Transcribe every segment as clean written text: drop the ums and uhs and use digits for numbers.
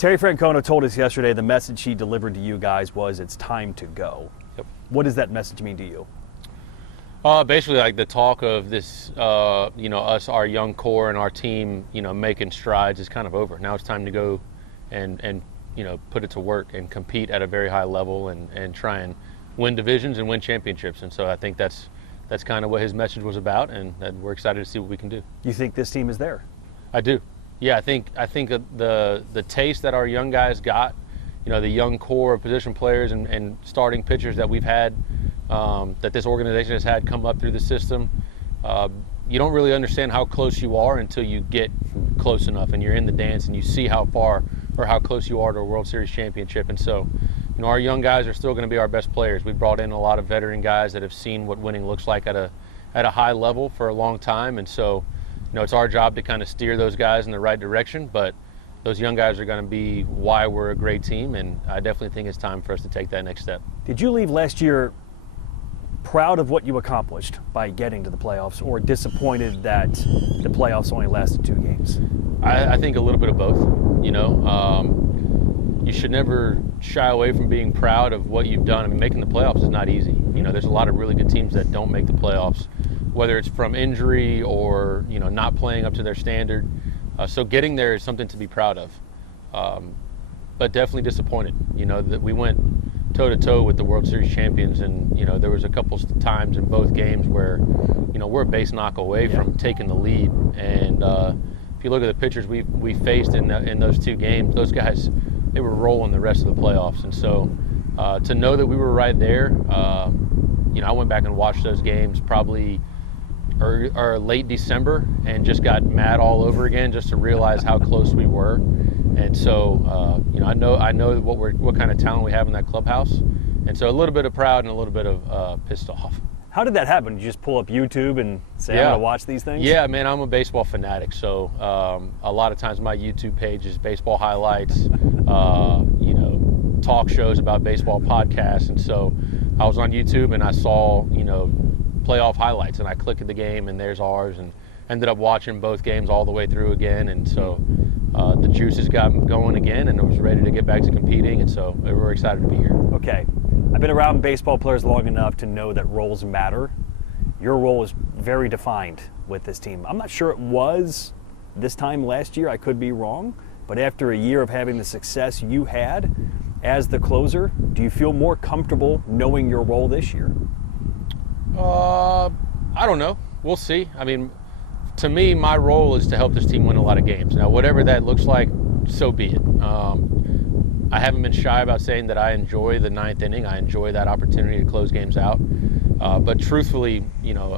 Terry Francona told us yesterday the message he delivered to you guys was it's time to go. Yep. What does that message mean to you? Basically, like the talk of this, us, our young core and our team, making strides is kind of over. Now it's time to go and put it to work and compete at a very high level and try and win divisions and win championships. And so I think that's kind of what his message was about, and we're excited to see what we can do. You think this team is there? I do. Yeah, I think the taste that our young guys got, the young core of position players and starting pitchers that we've had, that this organization has had come up through the system, you don't really understand how close you are until you get close enough and you're in the dance and you see how far or how close you are to a World Series championship. And so, our young guys are still going to be our best players. We've brought in a lot of veteran guys that have seen what winning looks like at a high level for a long time. And so, it's our job to kind of steer those guys in the right direction, but those young guys are going to be why we're a great team, and I definitely think it's time for us to take that next step. Did you leave last year proud of what you accomplished by getting to the playoffs, or disappointed that the playoffs only lasted 2 games? I think a little bit of both. You should never shy away from being proud of what you've done. I mean, making the playoffs is not easy. There's a lot of really good teams that don't make the playoffs, whether it's from injury or not playing up to their standard. So getting there is something to be proud of, but definitely disappointed. That we went toe-to-toe with the World Series champions, and there was a couple times in both games where we're a base knock away from taking the lead. And if you look at the pitchers we faced in those 2 games, those guys, they were rolling the rest of the playoffs. And so to know that we were right there, I went back and watched those games probably or late December and just got mad all over again just to realize how close we were. And so, I know what kind of talent we have in that clubhouse. And so a little bit of proud and a little bit of pissed off. How did that happen? Did you just pull up YouTube and say, I'm going to watch these things? Yeah, man, I'm a baseball fanatic. So a lot of times my YouTube page is baseball highlights, talk shows about baseball podcasts. And so I was on YouTube and I saw, playoff highlights, and I clicked the game and there's ours, and ended up watching both games all the way through again. And so the juices got going again, and I was ready to get back to competing, and so we're excited to be here. Okay. I've been around baseball players long enough to know that roles matter. Your role is very defined with this team. I'm not sure it was this time last year. I could be wrong. But after a year of having the success you had as the closer, do you feel more comfortable knowing your role this year? I don't know. We'll see. I mean, to me, my role is to help this team win a lot of games. Now, whatever that looks like, so be it. I haven't been shy about saying that I enjoy the 9th inning. I enjoy that opportunity to close games out. But truthfully,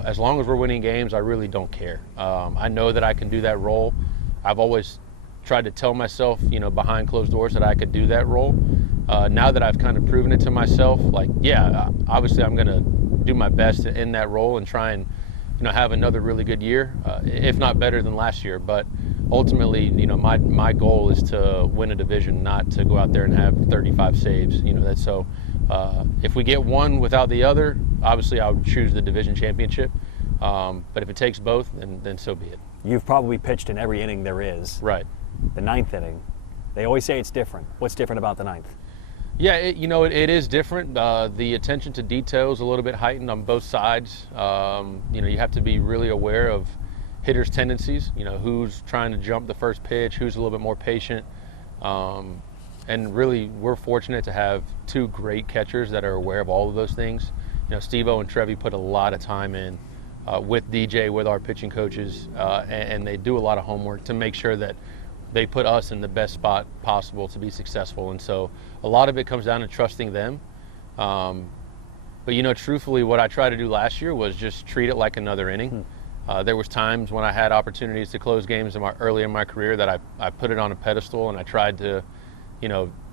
as long as we're winning games, I really don't care. I know that I can do that role. I've always tried to tell myself, behind closed doors that I could do that role. Now that I've kind of proven it to myself, obviously I'm going to do my best in that role and try and, have another really good year, if not better than last year. But ultimately, my goal is to win a division, not to go out there and have 35 saves. So if we get one without the other, obviously I would choose the division championship. But if it takes both, then so be it. You've probably pitched in every inning there is. Right. The 9th inning. They always say it's different. What's different about the 9th? Yeah, it is different. The attention to detail is a little bit heightened on both sides. You have to be really aware of hitters' tendencies, who's trying to jump the first pitch, who's a little bit more patient. And really, we're fortunate to have 2 great catchers that are aware of all of those things. Steve-O and Trevi put a lot of time in with DJ, with our pitching coaches, and they do a lot of homework to make sure that they put us in the best spot possible to be successful. And so a lot of it comes down to trusting them. But truthfully, what I tried to do last year was just treat it like another inning. There was times when I had opportunities to close games early in my career that I put it on a pedestal, and I tried to,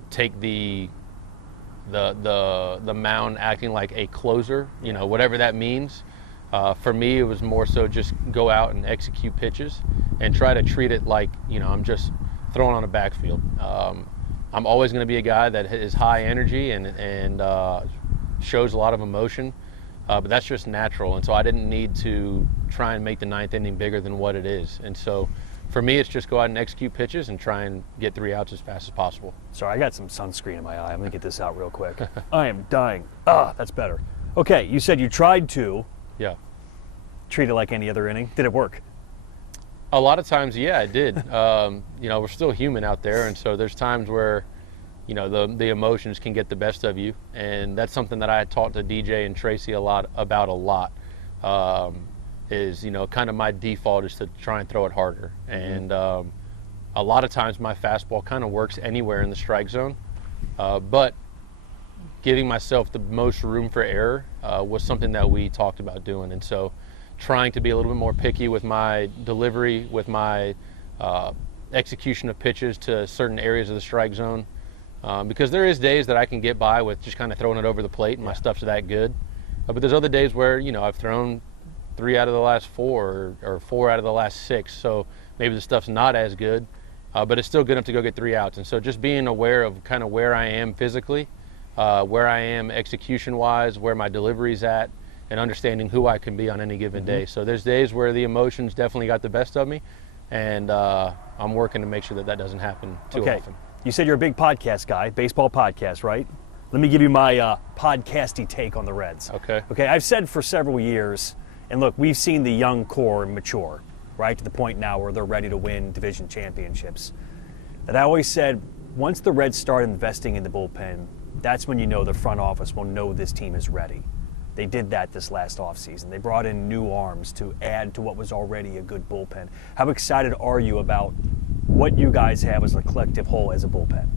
take the mound acting like a closer, whatever that means. For me, it was more so just go out and execute pitches and try to treat it like, I'm just throwing on a backfield. I'm always going to be a guy that is high energy and shows a lot of emotion, but that's just natural. And so I didn't need to try and make the 9th inning bigger than what it is. And so for me, it's just go out and execute pitches and try and get 3 outs as fast as possible. Sorry, I got some sunscreen in my eye. I'm going to get this out real quick. I am dying. Ah, that's better. Okay, you said you tried to Yeah. treat it like any other inning. Did it work? A lot of times, yeah, it did. We're still human out there, and so there's times where, the emotions can get the best of you, and that's something that I had talked to DJ and Tracy a lot. Is kind of my default is to try and throw it harder, and a lot of times my fastball kind of works anywhere in the strike zone, but giving myself the most room for error was something that we talked about doing, and so trying to be a little bit more picky with my delivery, with my execution of pitches to certain areas of the strike zone, because there is days that I can get by with just kind of throwing it over the plate and my stuff's that good, but there's other days where I've thrown 3 out of the last 4 or 4 out of the last 6, so maybe the stuff's not as good, but it's still good enough to go get 3 outs. And so just being aware of kind of where I am physically, where I am execution-wise, where my delivery's at, and understanding who I can be on any given day. So there's days where the emotions definitely got the best of me, and I'm working to make sure that doesn't happen too often. You said you're a big podcast guy, baseball podcast, right? Let me give you my podcasty take on the Reds. Okay, I've said for several years, and look, we've seen the young core mature, right, to the point now where they're ready to win division championships. And I always said, once the Reds start investing in the bullpen, that's when the front office will know this team is ready. They did that this last offseason. They brought in new arms to add to what was already a good bullpen. How excited are you about what you guys have as a collective whole as a bullpen?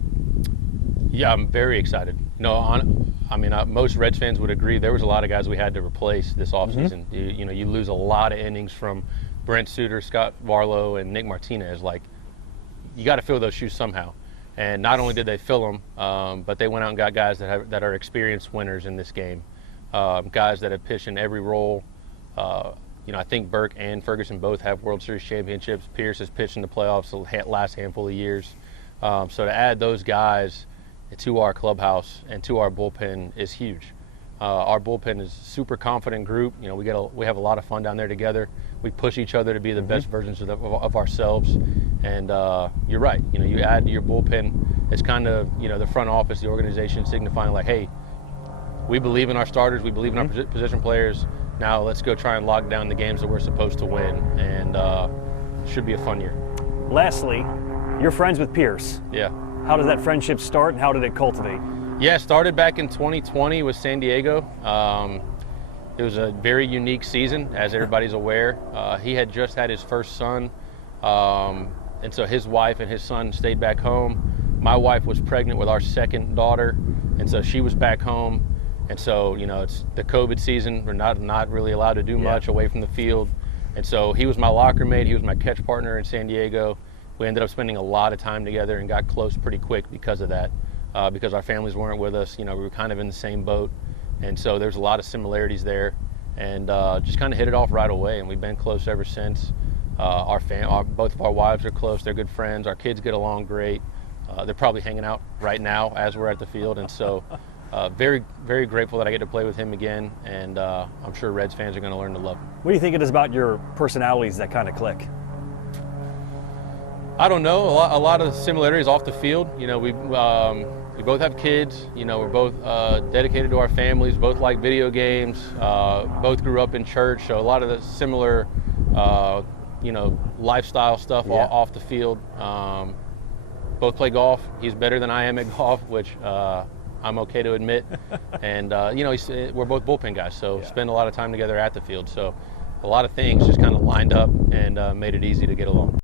Yeah, I'm very excited. Most Reds fans would agree there was a lot of guys we had to replace this offseason. You lose a lot of innings from Brent Suter, Scott Varlow, and Nick Martinez. You got to fill those shoes somehow. And not only did they fill them, but they went out and got guys that are experienced winners in this game. Guys that have pitched in every role. I think Burke and Ferguson both have World Series championships. Pierce has pitched in the playoffs the last handful of years. So to add those guys to our clubhouse and to our bullpen is huge. Our bullpen is a super confident group. We have a lot of fun down there together. We push each other to be the best versions of ourselves. And you're right. You add to your bullpen, it's kind of the front office, the organization signifying hey, we believe in our starters, we believe in our position players. Now let's go try and lock down the games that we're supposed to win, and it should be a fun year. Lastly, you're friends with Pierce. Yeah. How did that friendship start, and how did it cultivate? Yeah, started back in 2020 with San Diego. It was a very unique season, as everybody's aware. He had just had his first son, and so his wife and his son stayed back home. My wife was pregnant with our second daughter, and so she was back home. And so, it's the COVID season. We're not really allowed to do much away from the field. And so he was my locker mate. He was my catch partner in San Diego. We ended up spending a lot of time together and got close pretty quick because of that, because our families weren't with us. We were kind of in the same boat. And so there's a lot of similarities there, and just kind of hit it off right away. And we've been close ever since. Both of our wives are close. They're good friends. Our kids get along great. They're probably hanging out right now as we're at the field. And so very, very grateful that I get to play with him again, and I'm sure Reds fans are going to learn to love him. What do you think it is about your personalities that kind of click? I don't know. A lot of similarities off the field. We both have kids. We're both dedicated to our families. Both like video games. Both grew up in church, so a lot of the similar, lifestyle stuff off the field. Both play golf. He's better than I am at golf, which I'm okay to admit. And we're both bullpen guys, so spend a lot of time together at the field. So a lot of things just kind of lined up and made it easy to get along.